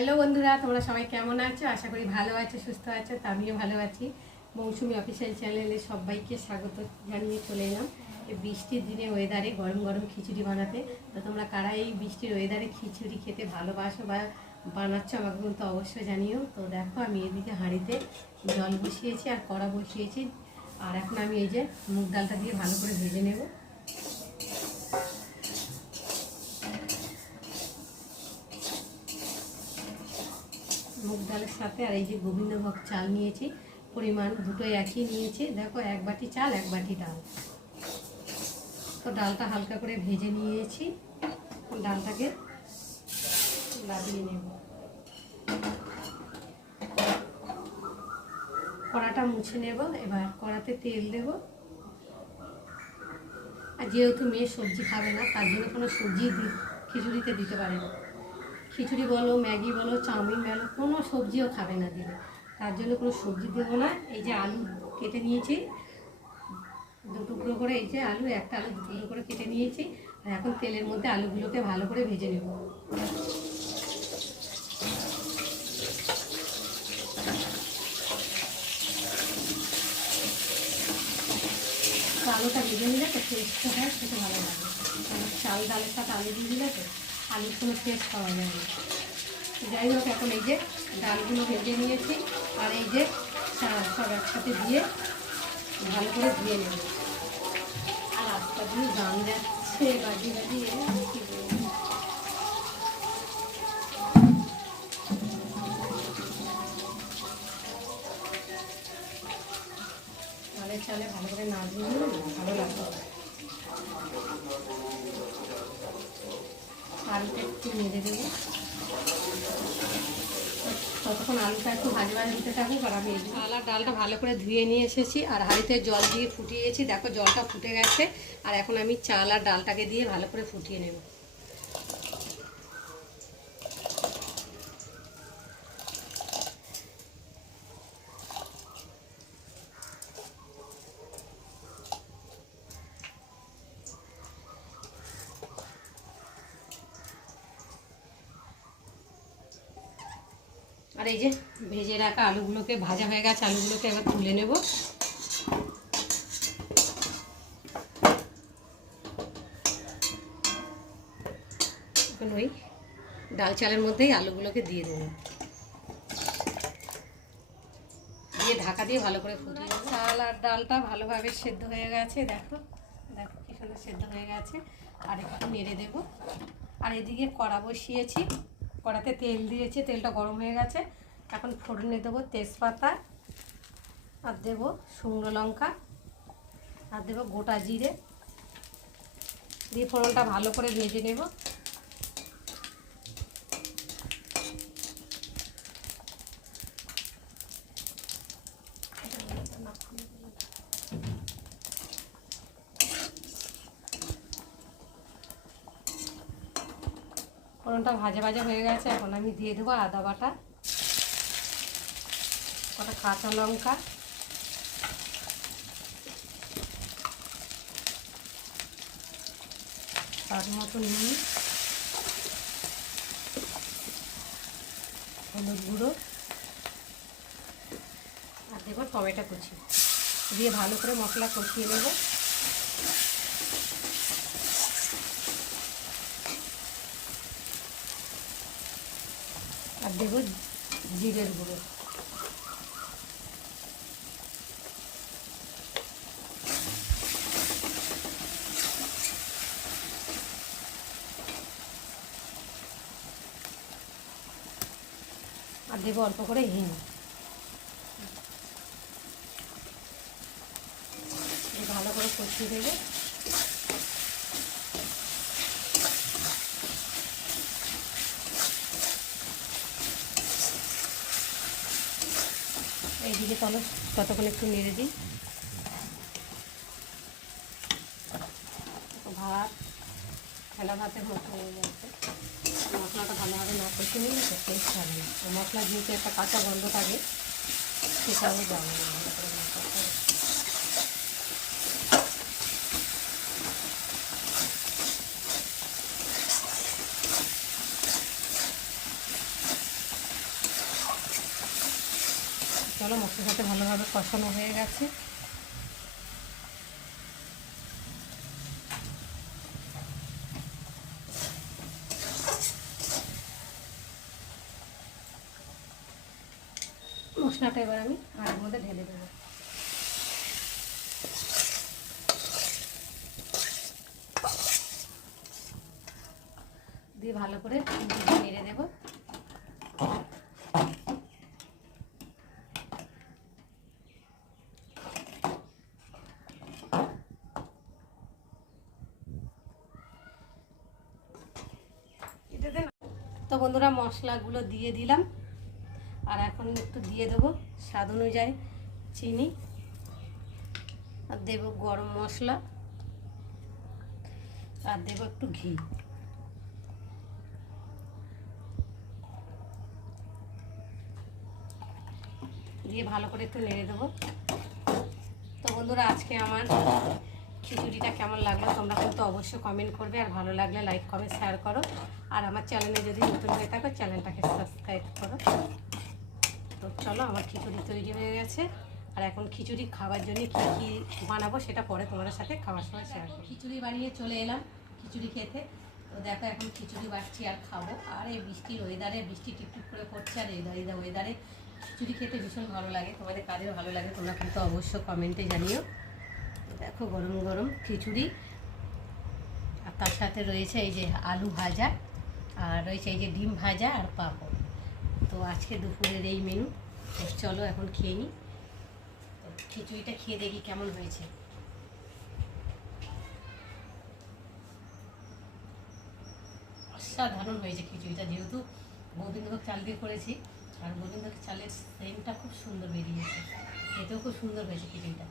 Hello বন্ধুরা, তোমরা সবাই কেমন আছো? আশা করি ভালো আছো, সুস্থ আছো, তা আমিও ভালো আছি। মৌসুমি অফিসিয়াল চ্যানেলে সবাইকে স্বাগত জানিয়ে চলে এলাম। এই বৃষ্টির দিনে ওয়েদারে গরম গরম খিচুড়ি বানাতে। তো তোমরা কারা এই বৃষ্টির ওয়েদারে খিচুড়ি খেতে ভালোবাসো বা বানাচ্ছো আমাকে কিন্তু অবশ্যই জানিও। তো দেখো, আমি এদিকে হাঁড়িতে জল বসিয়েছি আর কড়া বসিয়েছি। আর এখন আমি এই যে মুগ ডালটা দিয়ে ভালো করে ভেজে নেব। মুগ ডালের সাথে আর এই যে গোবিন্দভোগ চাল নিয়েছি, পরিমাণ দুটোই একই নিয়েছি। দেখো, এক বাটি চাল, এক বাটি ডাল। তো ডালটা হালকা করে ভেজে নিয়েছি। ডালটাকে লাভিয়ে নেব। কড়াটা মুছে নেব। এবার কড়াতে তেল দেব। আর যেহেতু মেয়ে সবজি খাবে না, তার জন্য কোনো সবজি খিচুড়িতে দিতে পারে না। খিচুড়ি বলো, ম্যাগি বলো, চাউমিন বলো, কোনো সবজিও খাবে না দিলে তার জন্য কোনো সবজি দেবো না। এই যে আলু কেটে নিয়েছি, দু টুকরো করে এই যে আলু, একটা আলু দু টুকরো করে কেটে নিয়েছি। আর এখন তেলের মধ্যে আলুগুলোকে ভালো করে ভেজে নেব। আলুটা ভেজে নিলে তো টেস্টটা হয়, খেতে ভালো লাগে। চাল, ডালের সাথে আলু দিয়ে দিলে তো আলুর কোনো টেস্ট পাওয়া তো যাই হোক, এখন এই যে ডালগুলো ভেজে নিয়েছি, আর এই যে সব একসাথে দিয়ে ভালো করে ধুয়ে নেব। আর দিয়ে গান যাচ্ছে, বাজি বাজি চালে ভালো করে না না ভালো লাগবে। আলুটা একটু মেরে দেবো। ততক্ষণ আলুটা একটু ভাজি ভাজি দিতে থাকুক আর আমি আর ডালটা ভালো করে ধুয়ে নিয়ে এসেছি। আর হাঁড়িতে জল দিয়ে ফুটিয়েছি। দেখো জলটা ফুটে গেছে। আর এখন আমি চাল আর ডালটাকে দিয়ে ভালো করে ফুটিয়ে নেব। আর এই যে ভেজে রাখা আলুগুলোকে, ভাজা হয়ে গেছে আলুগুলোকে এবার তুলে নেব। এখন ওই ডাল চালের মধ্যেই আলুগুলোকে দিয়ে দেবো। দিয়ে ঢাকা দিয়ে ভালো করে নেব। চাল আর ডালটা ভালোভাবে সেদ্ধ হয়ে গেছে, দেখো। দেখো কি সুন্দর সেদ্ধ হয়ে গেছে। আর একটু নেড়ে দেবো। আর এদিকে কড়া বসিয়েছি। কড়াতে তেল দিয়েছি, তেলটা গরম হয়ে গেছে। এখন ফোড়নে দেবো তেজপাতা, আর দেবো শুকনো লঙ্কা, আর দেবো গোটা জিরে। দিয়ে ফোড়নটা ভালো করে ভেজে নেব। ফোড়নটা ভাজা ভাজা হয়ে গেছে, এখন আমি দিয়ে দেবো আদা বাটা, কটা কাঁচা লঙ্কা। তার মতো নুন, হলুদ গুঁড়ো, আর দেবো টমেটো কুচি। দিয়ে ভালো করে মশলা কষিয়ে নেব। দেবো জিরের গুঁড়ো। আর দেবো অল্প করে হিং। ভালো করে কষিয়ে দেবো। এইদিকে চলো, ততক্ষণ একটু নেড়ে দিই। ভাত খেলা ভাতের মতো হয়ে যাচ্ছে মশলাটা ভালোভাবে না কষে নিলে টেস্ট হবে মশলা যেহেতু একটা কাঁচা গন্ধ থাকে সেটাও যাবে না ভালো করে না করতে হবে। চলো মশলার সাথে ভালোভাবে কষানো হয়ে গেছে। মশলাটা এবার আমি হাঁড়ির মধ্যে ঢেলে দেবো। দিয়ে ভালো করে নেড়ে দেবো। তো বন্ধুরা মশলাগুলো দিয়ে দিলাম। আর এখন একটু দিয়ে দেবো স্বাদ অনুযায়ী চিনি। আর দেব গরম মশলা। আর দেবো একটু ঘি। দিয়ে ভালো করে একটু নেড়ে দেবো। তো বন্ধুরা আজকে আমার খিচুড়িটা কেমন লাগল তোমরা কিন্তু অবশ্যই কমেন্ট করবে আর ভালো লাগলে লাইক কমেন্ট শেয়ার করো। আর আমার চ্যানেলে যদি নতুন হয়ে থাকো চ্যানেলটাকে সাবস্ক্রাইব করো। তো চলো, আমার খিচুড়ি তৈরি হয়ে গেছে। আর এখন খিচুড়ি খাবার জন্য কী কী বানাবো সেটা পরে তোমাদের সাথে খাওয়ার সময় শেয়ার করব। খিচুড়ি বানিয়ে চলে এলাম খিচুড়ি খেতে। তো দেখো এখন খিচুড়ি বাড়ছি আর খাব। আর এই বৃষ্টির ওয়েদারে বৃষ্টি টিপটিপ করে পড়ছে আর এই ওয়েদারে খিচুড়ি খেতে ভীষণ ভালো লাগে। তোমাদের কাজেও ভালো লাগে, তোমরা কিন্তু অবশ্যই কমেন্টে জানিও। দেখো, গরম গরম খিচুড়ি। আর তার সাথে রয়েছে এই যে আলু ভাজা, আর রয়েছে এই যে ডিম ভাজা আর পাঁপড়। তো আজকে দুপুরের এই মেনু। চলো এখন খেয়ে নিই তো খিচুড়িটা খেয়ে দেখি কেমন হয়েছে। অসাধারণ হয়েছে খিচুড়িটা, যেহেতু গোবিন্দভোগ চাল দিয়ে করেছি, আর গোবিন্দভোগ চালের সেন্টটা খুব সুন্দর বেরিয়েছে। খেতেও খুব সুন্দর হয়েছে খিচুড়িটা।